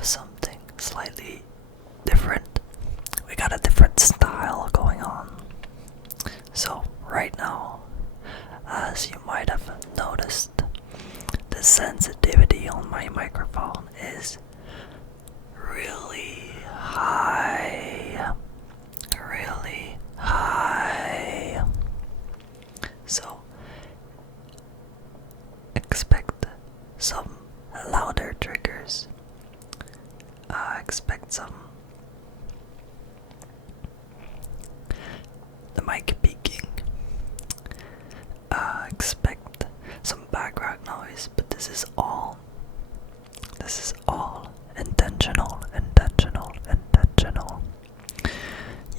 have something slightly different. We got a different style going on. So right now, as you might have noticed, the sensitivity on my microphone is really high. Really high. So expect some louder triggers. Expect some the mic peaking. Expect some background noise, but this is all intentional.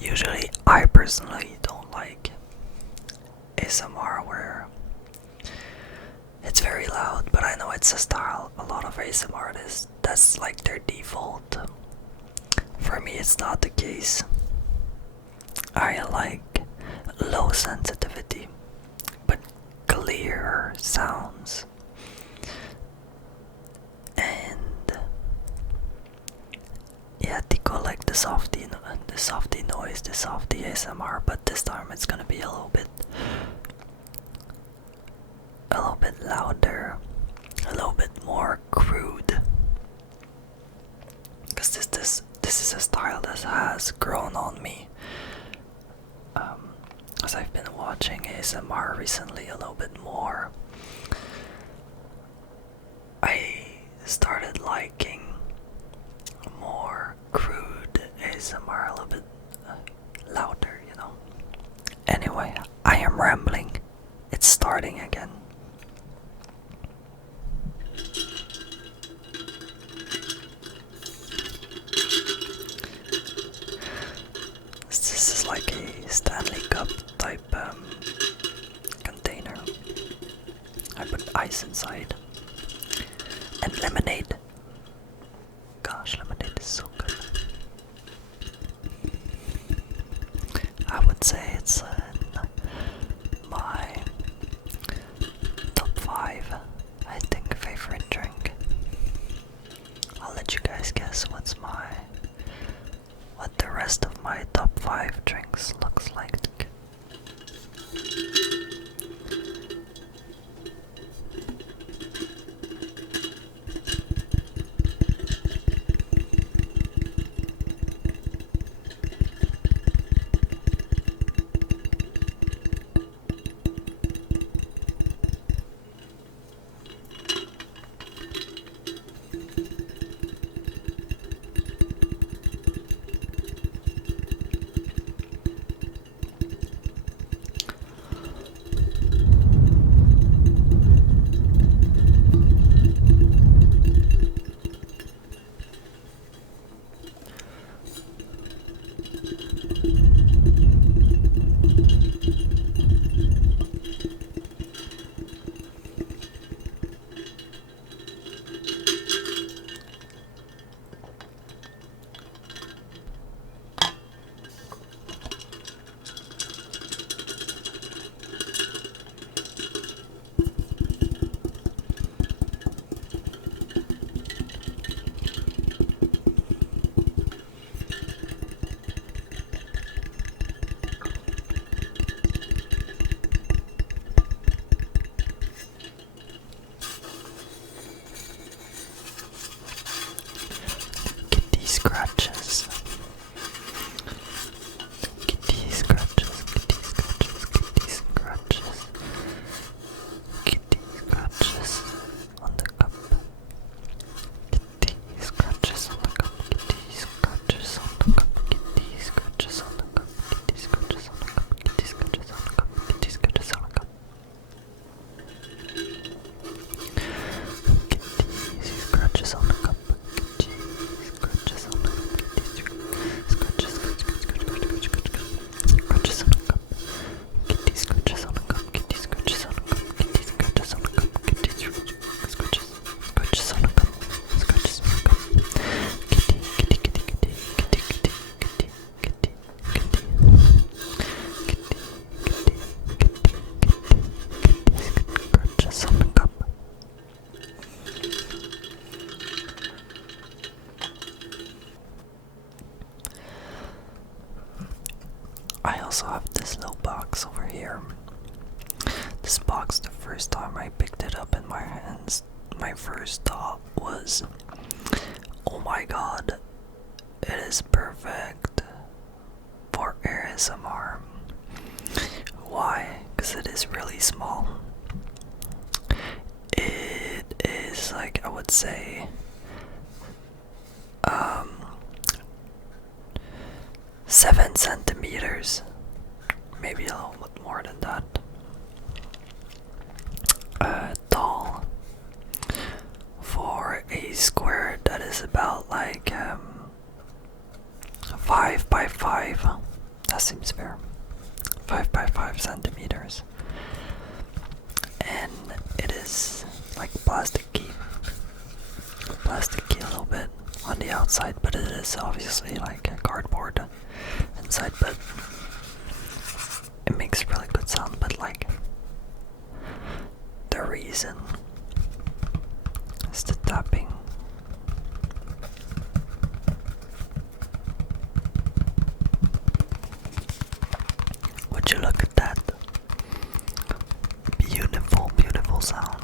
Usually I personally don't like ASMR where it's very loud, but I know it's a style a lot of ASMR artists, that's like their default. For me it's not the case. I like low sensitivity but clear sounds, and yeah, they go like the softy noise, the softy ASMR, but this time it's gonna be a little bit louder, a little bit more crude, because this is a style that has grown on me as I've been watching ASMR recently a little bit more. I started liking more crude ASMR, a little bit louder, you know. Anyway, I am rambling. It's starting again. This is like a Stanley Cup type container. I put ice inside and lemonade. Gosh, lemonade is so good. I would say it's in my top 5, I think, favorite drink. I'll let you guys guess what the rest of my top 5 drinks looks like. also have this little box over here. This box, the first time I picked it up in my hands, my first thought was, oh my god, it is perfect for ASMR. Why? Because it is really small. It is like, I would say, 7 centimeters, maybe a little bit more than that, tall, for a square that is about like 5 by 5. That seems fair. 5 by 5 centimeters, and it is like plasticky a little bit on the outside, but it is obviously like a cardboard inside, but it makes really good sound. But like, the reason is the tapping. Would you look at that? Beautiful, beautiful sound.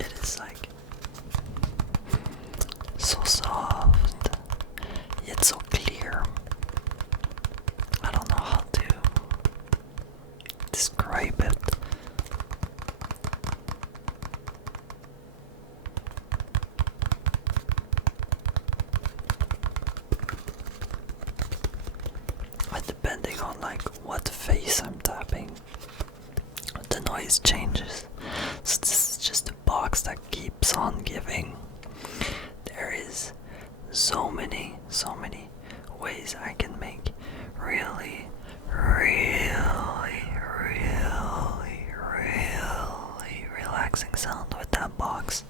It is like so soft, yet so clear. I don't know how to describe it. But depending on like what face I'm tapping, the noise changes. So this is just a box that keeps on giving. There is so many ways I can make really relaxing sound with that box.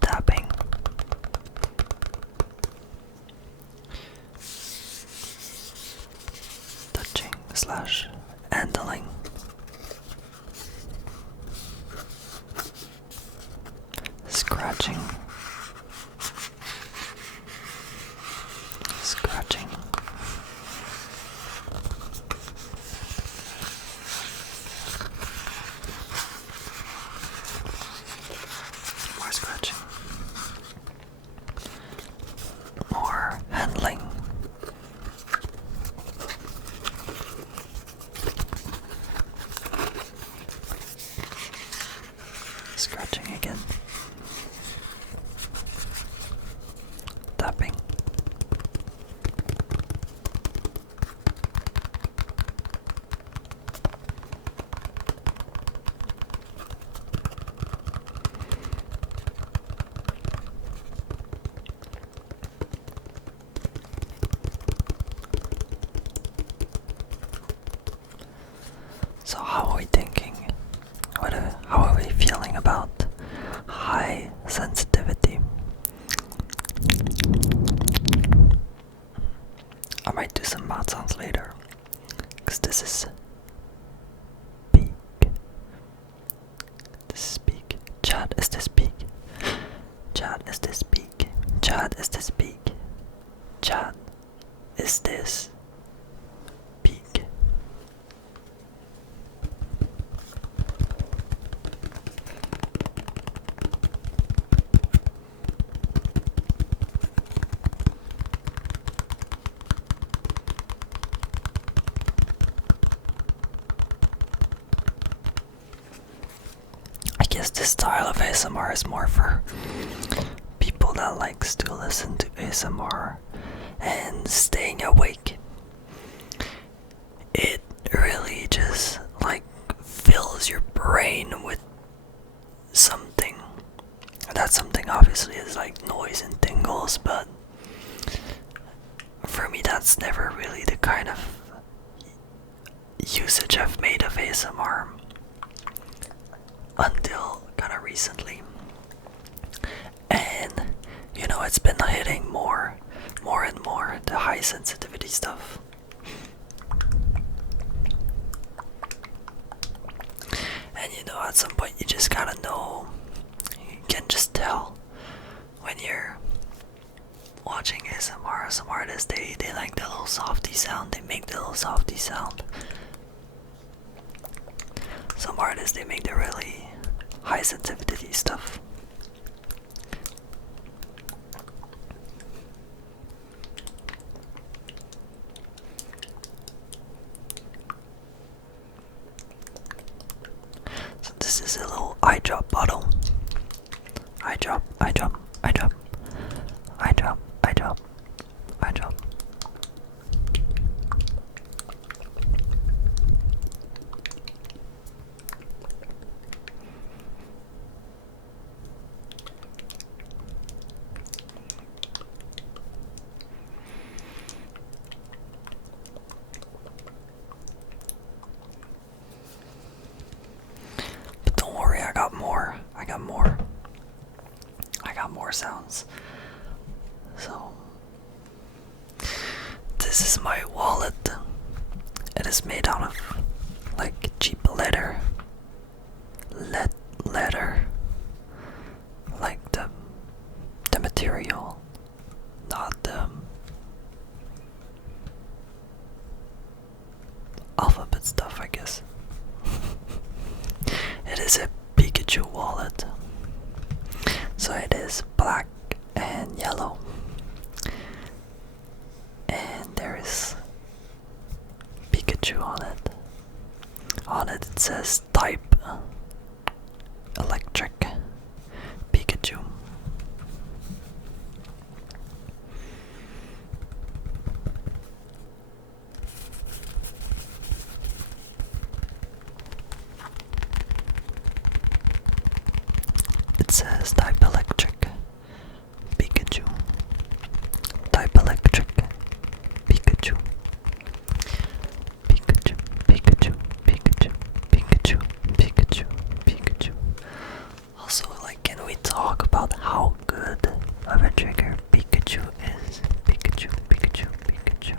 Tapping, touching slash handling, scratching, more scratching, more handling, scratching again, tapping, so how are we thinking? How are we feeling about high sensitivity? I might do some mouth sounds later, because this is peak. This is peak. Chad, is this peak? Chad, is this peak? Chad, is this peak? Chad, is this peak? I guess this style of ASMR is more for people that likes to listen to ASMR and staying awake. It really just like fills your brain with something. That something obviously is like noise and tingles, but for me that's never really the kind of usage I've made of ASMR until kind of recently. And you know, it's been hitting more and more the high sensitivity stuff. at some point you just gotta know. You can just tell when you're watching ASMR. Some artists, they like the little softy sound. They make the little softy sound. Some artists, they make the really high sensitivity stuff. So this is a little eye drop bottle. Eye drop, eye drop, eye drop, eye drop, eye drop, eye drop. But don't worry, I got more. I got more. I got more sounds. So this is my wallet. It is made out of like cheap leather. Leather. Like the material, not the alphabet stuff, I guess. It is a Pikachu wallet. So it is black and yellow. And there is Pikachu on it. On it it says type electric Pikachu. It says type electric Pikachu. Type electric Pikachu. Pikachu, Pikachu, Pikachu, Pikachu, Pikachu, Pikachu. Also, like, can we talk about how good of a trigger Pikachu is? Pikachu, Pikachu, Pikachu,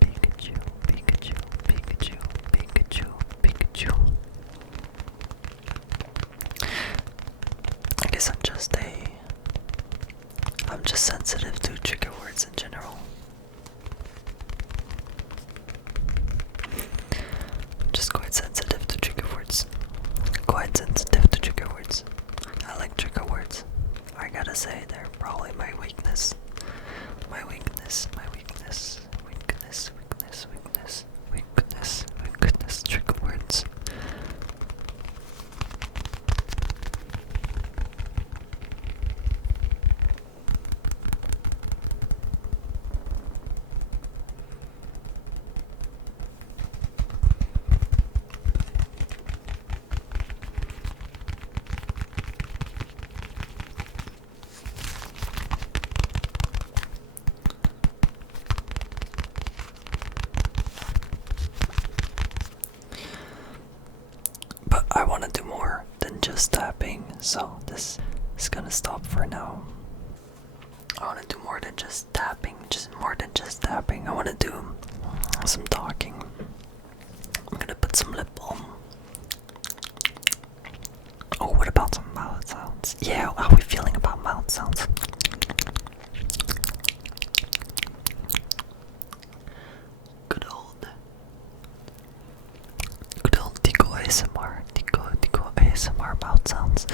Pikachu, Pikachu, Pikachu, Pikachu, Pikachu. I guess I'm just sensitive to trigger words in general. I'm just quite sensitive to trigger words. Quite sensitive to trigger words. I like trigger words. I gotta say, they're probably my weakness. My weakness, my weakness, weakness, weakness, weakness, weakness, weakness, trigger words. But I want to do more than just tapping, so this is gonna stop for now. I want to do more than just tapping, just more than just tapping. I want to do some talking. I'm gonna put some lip balm. Oh, what about some mouth sounds? Yeah, how are we feeling about mouth sounds? Good old Tico ASMR. Tico ASMR mouth sounds.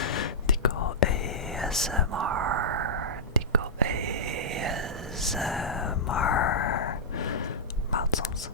Tico ASMR. Tico ASMR mouth sounds.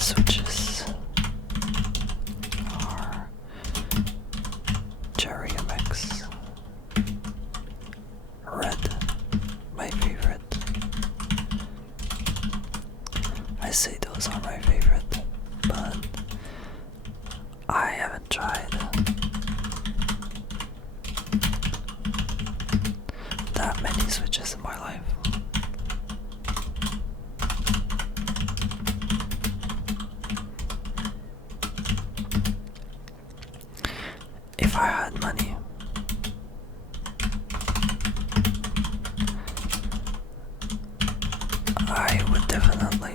switches are Cherry MX, Red, my favorite. I say those are my favorite, but I haven't tried that many switches in my life. If I had money, I would definitely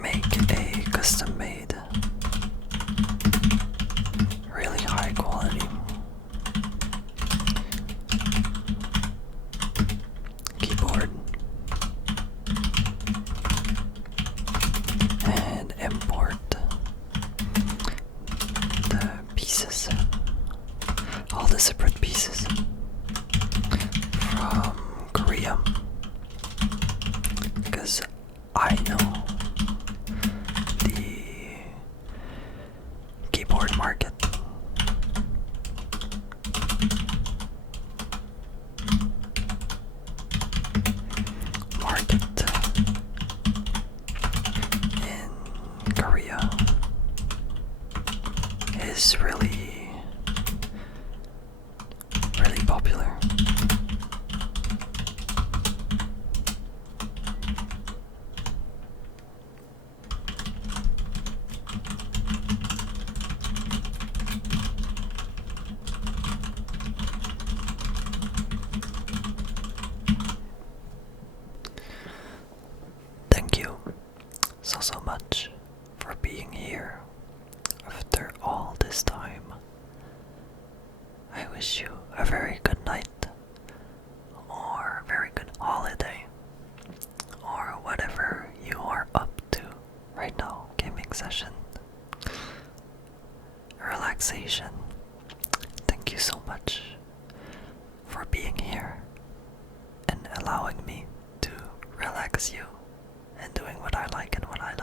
make a custom made, really high quality keyboard and import the pieces, all the separate pieces from Korea, because I know the keyboard market in Korea is really popular. Thank you so much for being here after all this time. I wish you a very good night, or a very good holiday, or whatever you are up to right now. Gaming session, relaxation. Thank you so much for being here and allowing me to relax you and doing what I like and what I